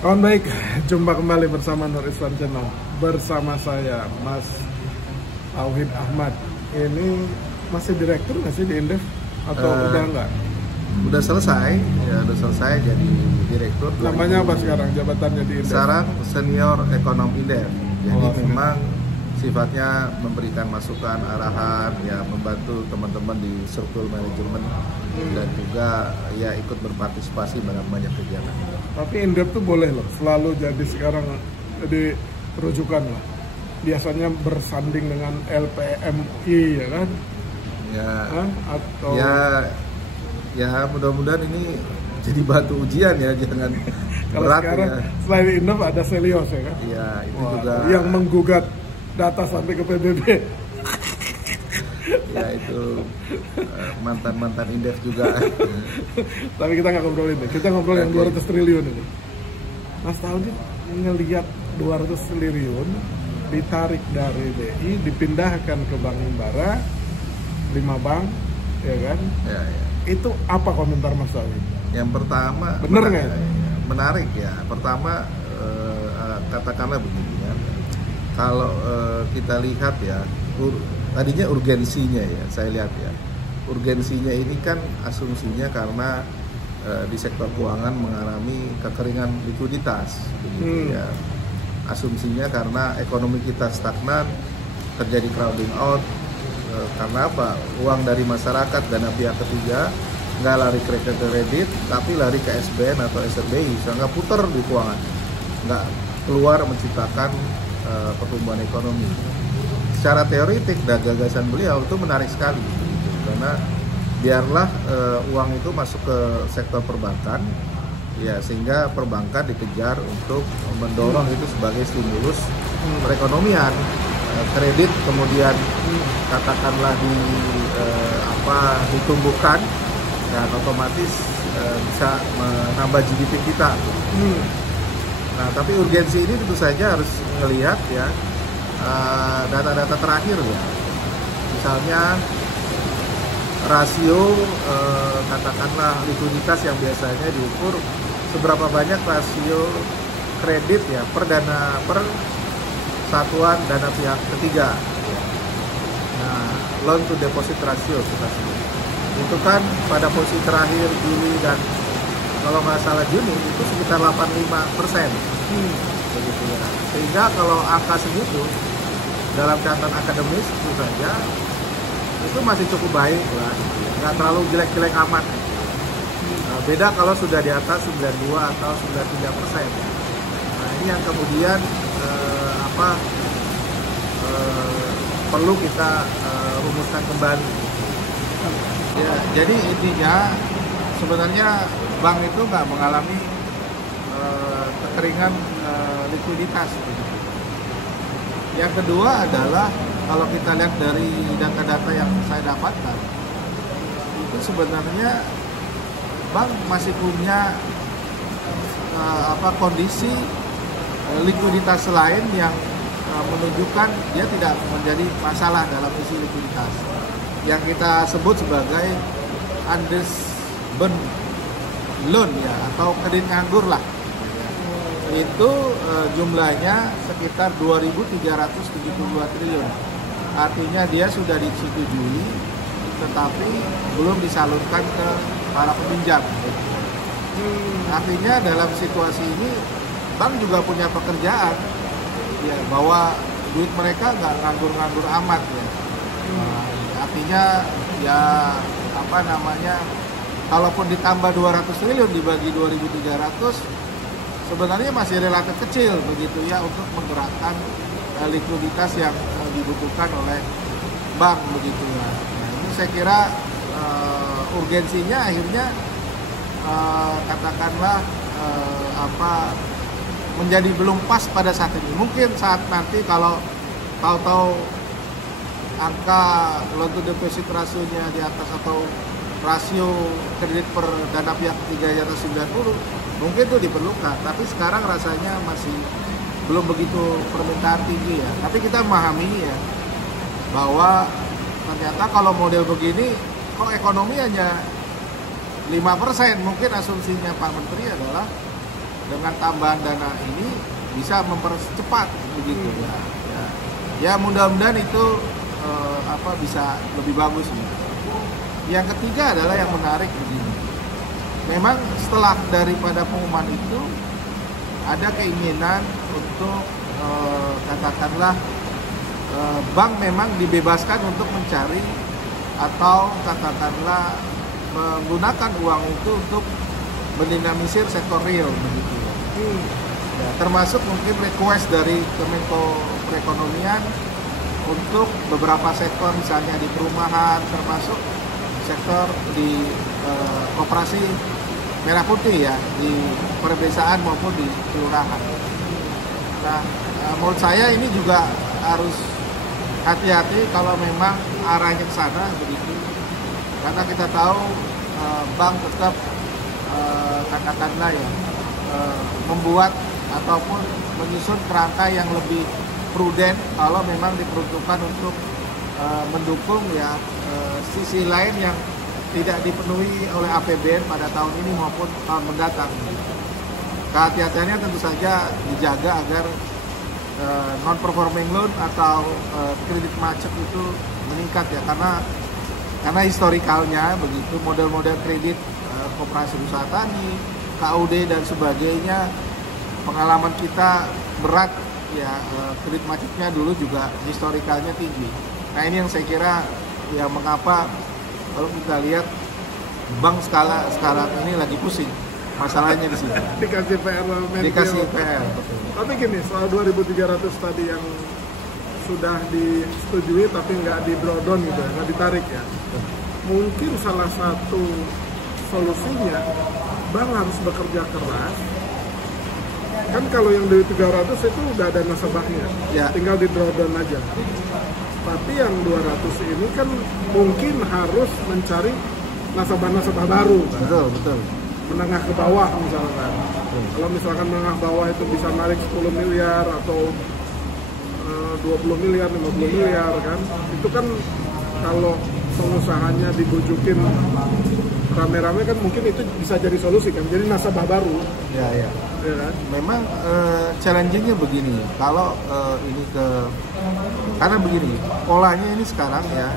Kawan baik, jumpa kembali bersama Nur Islam Channel. Bersama saya, Mas Tauhid Ahmad. Ini masih direktur nggak sih di Indef? Atau udah enggak? Udah selesai, ya udah selesai jadi direktur. Namanya apa sekarang jabatannya di Indef? Sekarang senior ekonom Indef. Jadi memang sifatnya memberikan masukan, arahan, ya membantu teman-teman di struktur manajemen dan juga ya ikut berpartisipasi dalam banyak kegiatan. Tapi Indef tuh boleh loh, selalu jadi sekarang di rujukan lah. Biasanya bersanding dengan LPMI ya kan? Ya, atau ya mudah-mudahan ini jadi batu ujian ya, jangan kalau berat sekarang ya. selain Indef ada Selios ya kan? Iya, itu juga yang menggugat data sampai ke PBB. Ya itu mantan-mantan Indef juga. Tapi kita nggak ngobrol ini, kita ngobrol yang 200 triliun ini. Mas Tauhid ngelihat 200 triliun ditarik dari BI, dipindahkan ke Bank Himbara, 5 bank, ya kan? Ya. Itu apa komentar Mas Tauhid? Yang pertama, bener nggak? Menarik ya. Pertama katakanlah begini ya. Kalau kita lihat ya, tadinya urgensinya ya, saya lihat ya, urgensinya ini kan asumsinya karena di sektor keuangan mengalami kekeringan likuiditas, begitu ya. Asumsinya karena ekonomi kita stagnan, terjadi crowding out, karena apa? Uang dari masyarakat, dana pihak ketiga nggak lari ke kredit, tapi lari ke SBN atau SRBI, sehingga putar di keuangan, nggak keluar menciptakan pertumbuhan ekonomi. Secara teoritik dan gagasan beliau itu menarik sekali, gitu. Karena biarlah uang itu masuk ke sektor perbankan, ya sehingga perbankan dikejar untuk mendorong itu sebagai stimulus perekonomian, kredit kemudian katakanlah ditumbuhkan dan otomatis bisa menambah GDP kita. Nah, tapi urgensi ini tentu saja harus melihat ya data-data terakhir ya. Misalnya rasio katakanlah likuiditas yang biasanya diukur seberapa banyak rasio kredit ya per satuan dana pihak ketiga. Nah, loan to deposit ratio kita sebut. Itu kan pada posisi terakhir Juli dan kalau nggak salah Juni itu sekitar 85%. Begitu ya. Sehingga kalau angka segitu dalam catatan akademis itu saja itu masih cukup baik lah, nggak terlalu jelek-jelek amat. Beda kalau sudah di atas 92 atau 93%. Nah, ini yang kemudian perlu kita rumuskan kembali. Ya, jadi intinya sebenarnya bank itu nggak mengalami kekeringan likuiditas. Yang kedua adalah kalau kita lihat dari data-data yang saya dapatkan, itu sebenarnya bank masih punya kondisi likuiditas lain yang menunjukkan dia tidak menjadi masalah dalam isi likuiditas, yang kita sebut sebagai undisbursed loan ya, atau kredit nganggur lah. Itu jumlahnya sekitar 2.372 triliun. Artinya dia sudah disetujui tetapi belum disalurkan ke para peminjam. Artinya dalam situasi ini bank juga punya pekerjaan ya, bahwa duit mereka nggak nganggur-nganggur amat ya. Artinya ya kalaupun ditambah 200 triliun dibagi 2.300 sebenarnya masih relatif kecil begitu ya untuk menggerakkan likuiditas yang dibutuhkan oleh bank begitu ya. Nah, ini saya kira urgensinya akhirnya katakanlah menjadi belum pas pada saat ini. Mungkin saat nanti kalau tahu-tahu angka loan to deposit rasionya di atas atau rasio kredit per dana pihak ketiga di atas 90, mungkin itu diperlukan. Tapi sekarang rasanya masih belum begitu permintaan tinggi ya. Tapi kita memahami ya bahwa ternyata kalau model begini kok ekonomi hanya 5%. Mungkin asumsinya Pak Menteri adalah dengan tambahan dana ini bisa mempercepat begitu ya. Ya mudah-mudahan itu bisa lebih bagus gitu. Yang ketiga adalah yang menarik begini. Memang setelah daripada pengumuman itu ada keinginan untuk katakanlah bank memang dibebaskan untuk mencari atau katakanlah menggunakan uang itu untuk mendinamisir sektor real begitu. Ya, termasuk mungkin request dari Kemenko Perekonomian untuk beberapa sektor misalnya di perumahan, termasuk sektor di koperasi merah putih ya, di perdesaan maupun di kelurahan. Nah, menurut saya ini juga harus hati-hati kalau memang arahnya ke sana begitu, karena kita tahu bank tetap katakanlah ya membuat ataupun menyusun kerangka yang lebih prudent kalau memang diperuntukkan untuk mendukung ya sisi lain yang tidak dipenuhi oleh APBN pada tahun ini maupun tahun mendatang. Kehati-hatiannya tentu saja dijaga agar non-performing loan atau kredit macet itu meningkat ya, karena historikalnya begitu model-model kredit koperasi usaha tani, KUD dan sebagainya, pengalaman kita berat ya, kredit macetnya dulu juga historikalnya tinggi. Nah ini yang saya kira ya mengapa kalau kita lihat bank sekarang ini lagi pusing masalahnya di sini. Dikasih PR Dikasih PR, betul. Tapi gini, soal 2.300 tadi yang sudah disetujui tapi nggak di drawdown gitu ya, nggak ditarik ya. Mungkin salah satu solusinya bank harus bekerja keras. Kan kalau yang dari 300 itu udah ada nasabahnya, ya, tinggal di drawdown aja. Tapi yang 200 ini kan mungkin harus mencari nasabah-nasabah baru kan? Betul. Menengah ke bawah misalkan. Kalau misalkan menengah bawah itu bisa narik 10 miliar atau 20 miliar, 50 miliar kan, itu kan kalau pengusahanya dibujukin rame-rame kan mungkin itu bisa jadi solusi kan, jadi nasabah baru. Ya kan? Memang challenging-nya begini, kalau karena begini, polanya ini sekarang ya,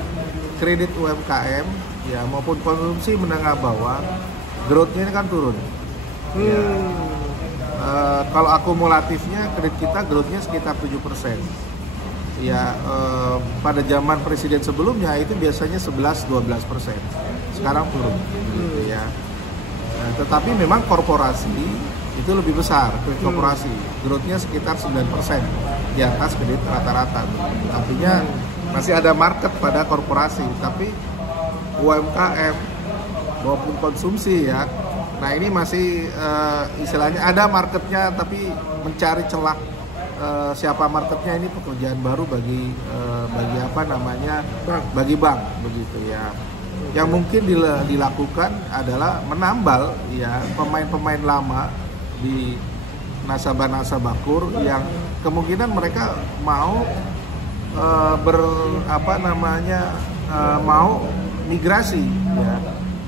kredit UMKM ya maupun konsumsi menengah bawah, growth-nya ini kan turun. Ya. Kalau akumulatifnya kredit kita growth-nya sekitar 7%. Ya, pada zaman presiden sebelumnya itu biasanya 11-12%. Sekarang turun. Gitu ya. Nah, tetapi memang korporasi itu lebih besar, kredit korporasi. Growth-nya sekitar 9% di atas kredit rata-rata. Artinya masih ada market pada korporasi, tapi UMKM maupun konsumsi ya. Nah ini masih istilahnya ada marketnya, tapi mencari celah siapa marketnya, ini pekerjaan baru bagi bagi bank begitu ya. Yang mungkin dilakukan adalah menambal ya pemain-pemain lama di nasabah-nasabah kur yang kemungkinan mereka mau mau migrasi ya,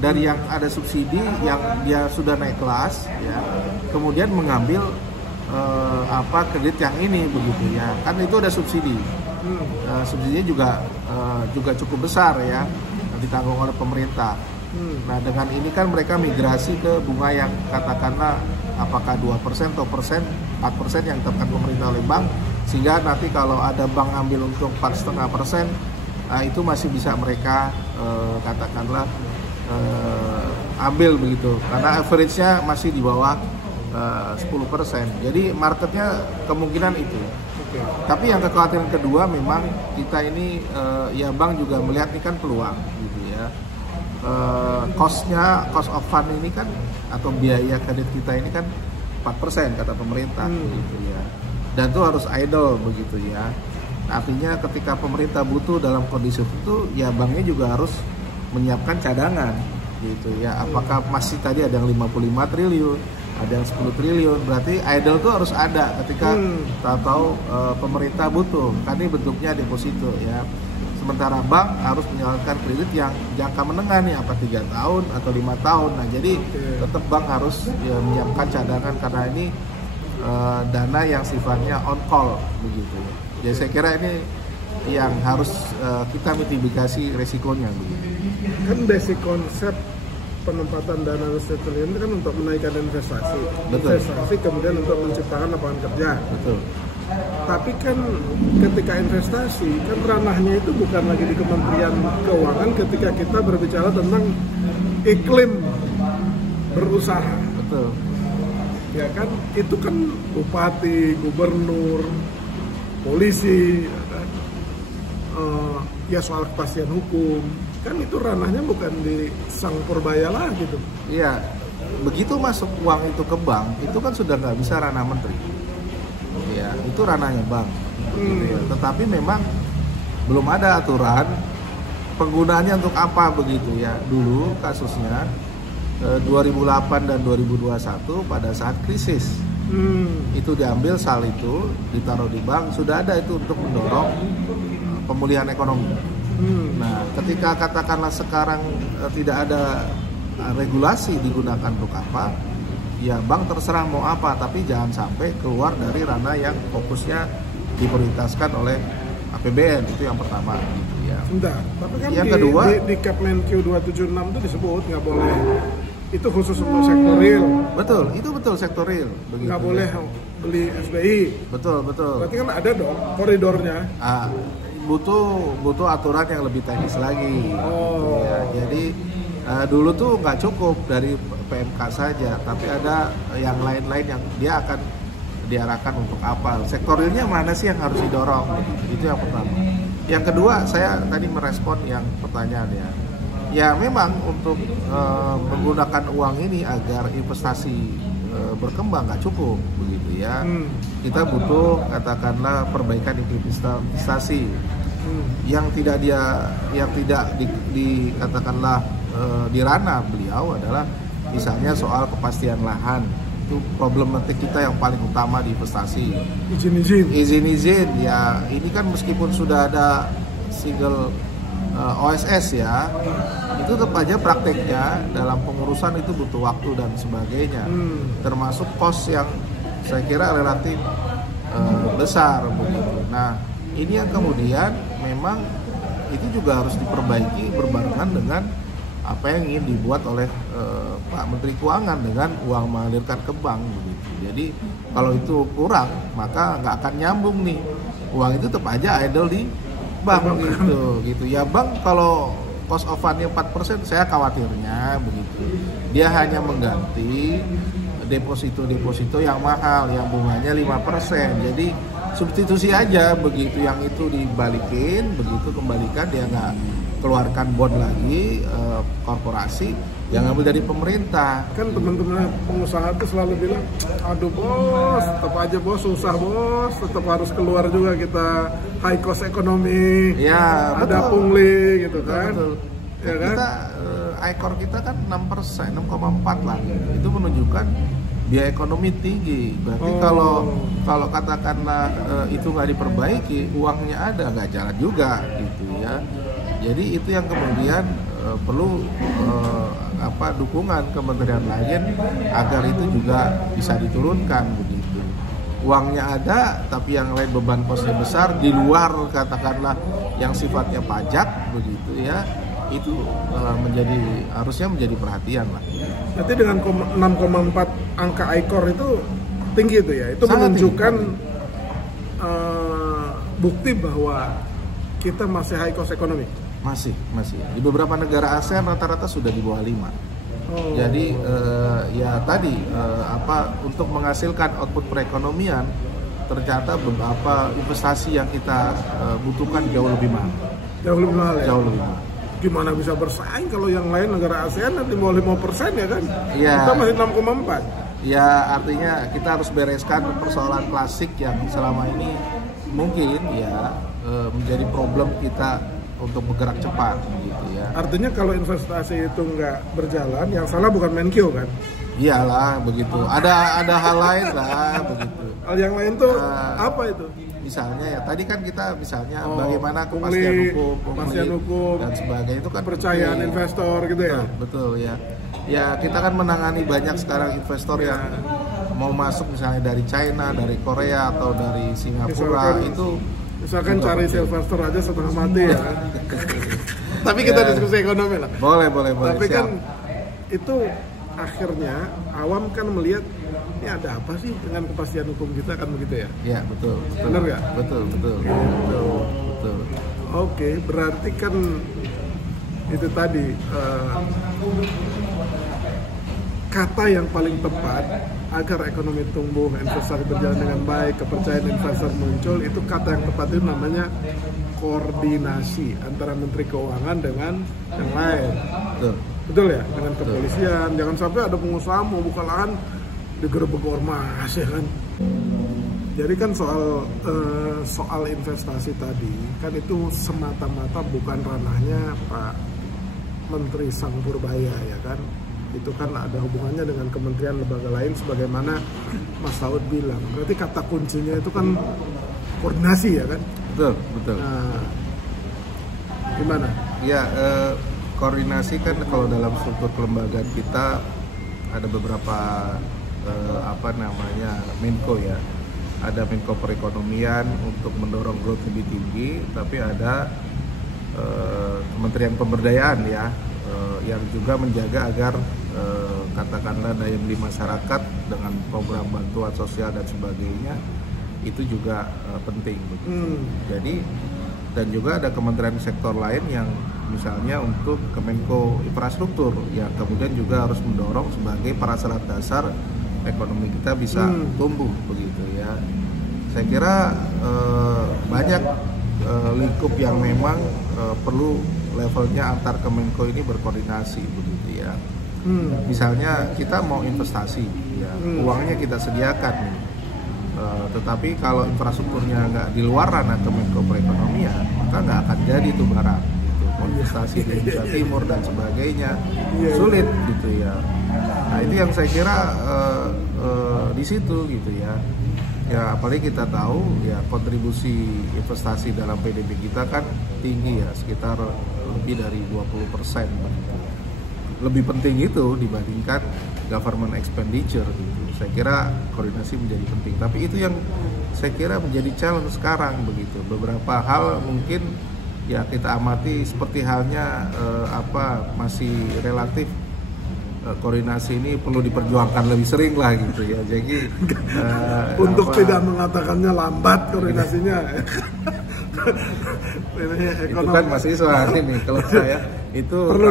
dari yang ada subsidi yang dia sudah naik kelas ya, kemudian mengambil kredit yang ini begitu ya, kan itu ada subsidi. Subsidinya juga cukup besar ya, ditanggung oleh pemerintah. Nah dengan ini kan mereka migrasi ke bunga yang katakanlah apakah 2% atau 4% yang ditetapkan pemerintah oleh bank, sehingga nanti kalau ada bank ambil untuk 4,5%, itu masih bisa mereka katakanlah ambil begitu, karena average-nya masih di bawah 10%. Jadi marketnya kemungkinan itu. Tapi yang kekhawatiran kedua memang kita ini ya bank juga melihat ini kan peluang gitu ya. Cost of fund ini kan atau biaya kredit kita ini kan 4% kata pemerintah gitu ya. Dan itu harus idle begitu ya. Artinya ketika pemerintah butuh dalam kondisi itu ya banknya juga harus menyiapkan cadangan gitu ya. Apakah masih tadi ada yang 55 triliun, ada yang 10 triliun, berarti idle itu harus ada ketika tahu pemerintah butuh, kan ini bentuknya deposito ya. Sementara bank harus menyalurkan kredit yang jangka menengah nih, apa 3 tahun atau 5 tahun. Nah, jadi tetap bank harus ya, menyiapkan cadangan karena ini dana yang sifatnya on call begitu. Jadi saya kira ini yang harus kita mitigasi resikonya begitu. Kan basic konsep penempatan dana triliun itu kan untuk menaikkan investasi. Betul. Investasi kemudian untuk menciptakan lapangan kerja. Betul. Tapi kan ketika investasi kan ranahnya itu bukan lagi di Kementerian Keuangan ketika kita berbicara tentang iklim berusaha. Betul. Ya kan, itu kan bupati, gubernur, polisi, ya kan? Ya soal kepastian hukum, kan itu ranahnya bukan di sang purbaya lah gitu. Iya, begitu masuk uang itu ke bank, itu kan sudah nggak bisa ranah menteri. Ya, itu ranahnya bank. Gitu ya. Tetapi memang belum ada aturan penggunaannya untuk apa begitu ya. Dulu kasusnya 2008 dan 2021 pada saat krisis. Itu diambil sal itu, ditaruh di bank, sudah ada itu untuk mendorong pemulihan ekonomi. Nah, ketika katakanlah sekarang tidak ada regulasi digunakan untuk apa, ya bank terserah mau apa, tapi jangan sampai keluar dari ranah yang fokusnya diprioritaskan oleh APBN, itu yang pertama gitu ya. Enggak, tapi kan yang kedua di Kepmenq 276 itu disebut nggak boleh, itu khusus untuk sektor real. Betul, itu betul sektor real. Begitu, nggak boleh beli SBI. Betul. Berarti kan ada dong koridornya. Butuh aturan yang lebih teknis lagi. Oh. Ya, jadi dulu tuh nggak cukup dari PMK saja, tapi ada yang lain-lain yang dia akan diarahkan untuk apa. Sektor realnya mana sih yang harus didorong? Itu yang pertama. Yang kedua, saya tadi merespon yang pertanyaan ya. Ya memang untuk menggunakan uang ini agar investasi berkembang nggak cukup begitu ya. Kita butuh katakanlah perbaikan investasi yang tidak katakanlah di ranah beliau adalah misalnya soal kepastian lahan. Itu problematik kita yang paling utama di investasi. Izin ya, ini kan meskipun sudah ada single OSS ya, itu tetap aja prakteknya dalam pengurusan itu butuh waktu dan sebagainya, termasuk kos yang saya kira relatif besar begitu. Nah, ini yang kemudian memang itu juga harus diperbaiki berbarengan dengan apa yang ingin dibuat oleh Pak Menteri Keuangan dengan uang mengalirkan ke bank begitu. Jadi kalau itu kurang maka nggak akan nyambung nih, uang itu tetap aja idle di bank gitu ya. Bank kalau cost of fundnya 4%, saya khawatirnya begitu, dia hanya mengganti deposito yang mahal yang bunganya 5%. Jadi substitusi aja begitu, yang itu dibalikin begitu, kembalikan, dia nggak keluarkan bond lagi korporasi yang ngambil dari pemerintah. Kan teman-teman pengusaha itu selalu bilang, aduh bos, tetap aja bos, susah bos, tetap harus keluar juga kita high cost ekonomi, ya, ada pungli gitu kan. Betul. Ya, kan? Kita ICOR kita kan 6%, 6,4 lah. Itu menunjukkan biaya ekonomi tinggi. Berarti kalau katakanlah itu nggak diperbaiki, uangnya ada nggak jalan juga gitu ya. Jadi itu yang kemudian perlu dukungan kementerian lain agar itu juga bisa diturunkan begitu. Uangnya ada, tapi yang lain beban kosnya besar di luar katakanlah yang sifatnya pajak begitu ya. Itu harusnya menjadi perhatian lah. Berarti dengan 6,4 angka ICOR itu tinggi itu ya. Itu sangat menunjukkan bukti bahwa kita masih high cost ekonomi. Masih. Di beberapa negara ASEAN rata-rata sudah di bawah 5. Jadi untuk menghasilkan output perekonomian ternyata beberapa investasi yang kita butuhkan jauh lebih mahal. Jauh lebih mahal. Jauh lebih mahal. Gimana bisa bersaing kalau yang lain negara ASEAN nanti mau 5% ya kan? Ya. Kita masih 6,4. Ya, artinya kita harus bereskan persoalan klasik yang selama ini mungkin ya menjadi problem kita untuk bergerak cepat gitu ya. Artinya kalau investasi itu nggak berjalan, yang salah bukan Menkyu kan? Iyalah begitu. Ada hal lain lah begitu. Hal yang lain tuh apa itu? misalnya ya tadi kan kita misalnya bagaimana kepastian kepastian hukum dan sebagainya itu kan kepercayaan investor gitu ya. Betul ya. Ya kita kan menangani banyak sekarang investor yang mau masuk misalnya dari China, dari Korea atau dari Singapura misalkan cari Silverster aja setengah mati ya. Tapi kita diskusi ekonomi lah. Boleh. Tapi kan itu akhirnya awam kan melihat ini ada apa sih dengan kepastian hukum kita kan begitu ya? Iya betul. Benar nggak? Betul. Oke, berarti kan itu tadi kata yang paling tepat agar ekonomi tumbuh, investasi berjalan dengan baik, kepercayaan investor muncul, itu kata yang tepat itu namanya koordinasi antara Menteri Keuangan dengan yang lain. Betul ya, dengan kepolisian. Jangan sampai ada pengusaha mau buka lahan digerebek ormas ya kan. Jadi kan soal investasi tadi kan itu semata-mata bukan ranahnya Pak Menteri Sangpurbaya ya kan. Itu kan ada hubungannya dengan kementerian lembaga lain sebagaimana Mas Taud bilang. Berarti kata kuncinya itu kan koordinasi ya kan. Betul. Nah, gimana? Ya koordinasi kan kalau dalam struktur kelembagaan kita ada beberapa Menko ya. Ada Menko Perekonomian untuk mendorong growth lebih tinggi, tapi ada Kementerian Pemberdayaan ya yang juga menjaga agar katakanlah daya beli masyarakat dengan program bantuan sosial dan sebagainya itu juga penting. Jadi dan juga ada kementerian sektor lain yang misalnya untuk Kemenko Infrastruktur yang kemudian juga harus mendorong sebagai prasyarat dasar ekonomi kita bisa tumbuh begitu ya. Saya kira banyak lingkup yang memang perlu levelnya antar Kemenko ini berkoordinasi begitu ya. Misalnya kita mau investasi ya, uangnya kita sediakan tetapi kalau infrastrukturnya nggak di luar ranah Kemenko Perekonomian maka nggak akan jadi itu barang gitu. Investasi di Indonesia Timur dan sebagainya sulit gitu ya. Nah itu yang saya kira di situ gitu ya. Ya apalagi kita tahu ya kontribusi investasi dalam PDB kita kan tinggi ya, sekitar lebih dari 20%. Lebih penting itu dibandingkan government expenditure gitu. Saya kira koordinasi menjadi penting. Tapi itu yang saya kira menjadi challenge sekarang begitu. Beberapa hal mungkin ya kita amati seperti halnya masih relatif koordinasi ini perlu diperjuangkan lebih sering lah gitu ya. Jadi untuk tidak mengatakannya lambat koordinasinya. Itu kan mahasiswa ini kalau saya itu perlu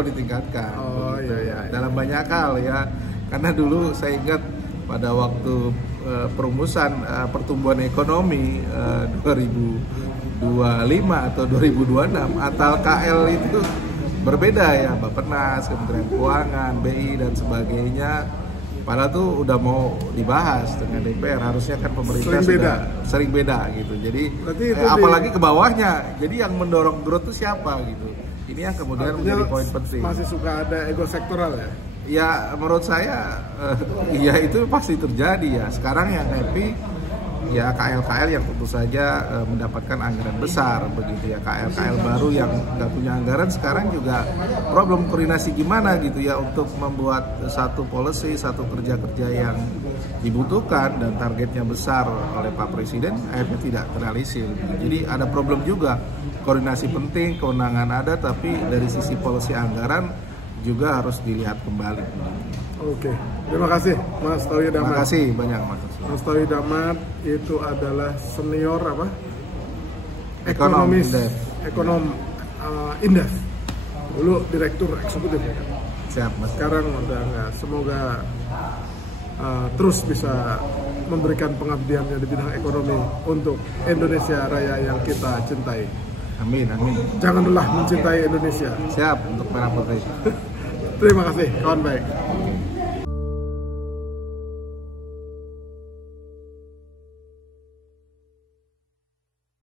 ditingkatkan. Oh iya. Dalam banyak hal ya. Karena dulu saya ingat pada waktu perumusan pertumbuhan ekonomi 2025 atau 2026 atau KL itu berbeda ya, Bappenas, Kementerian Keuangan, BI dan sebagainya. Padahal tuh udah mau dibahas dengan DPR, harusnya kan pemerintah sering beda gitu. Jadi apalagi ke bawahnya. Jadi yang mendorong growth itu siapa gitu. Ini yang kemudian menjadi poin penting. Masih suka ada ego sektoral ya? Ya menurut saya ya itu pasti terjadi ya. Sekarang yang happy ya KL-KL yang tentu saja mendapatkan anggaran besar begitu ya. KL-KL baru yang nggak punya anggaran sekarang juga problem koordinasi gimana gitu ya untuk membuat satu policy, satu kerja-kerja yang dibutuhkan dan targetnya besar oleh Pak Presiden akhirnya tidak terrealisir. Jadi ada problem juga, koordinasi penting, kewenangan ada, tapi dari sisi policy anggaran juga harus dilihat kembali. Oke, terima kasih Mas Tawi Damat. Terima kasih banyak Mas Tawi Damat itu adalah senior ekonom Indef. Dulu direktur eksekutif ya. Siap Mas. Sekarang udah enggak. Semoga terus bisa memberikan pengabdiannya di bidang ekonomi untuk Indonesia Raya yang kita cintai. Amin. Jangan lelah mencintai Indonesia. Siap untuk Merah Putih. Terima kasih, kawan baik.